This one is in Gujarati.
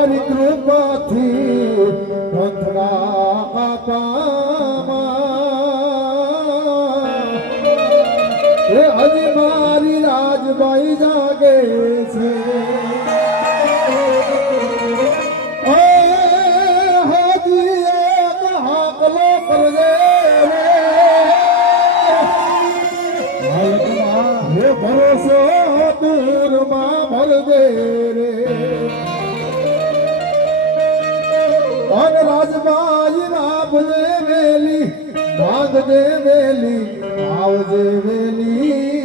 તારી કૃપાથી પથરા કાપામાં એ હજી મારી રાજબાઈ જાગે છે હજી એક હાકલો કરજે હે ભરોસો દૂરમાં ભરજે રે અન રાજબાઈ આપજે વેલી માંગજે વેલી આવજે વેલી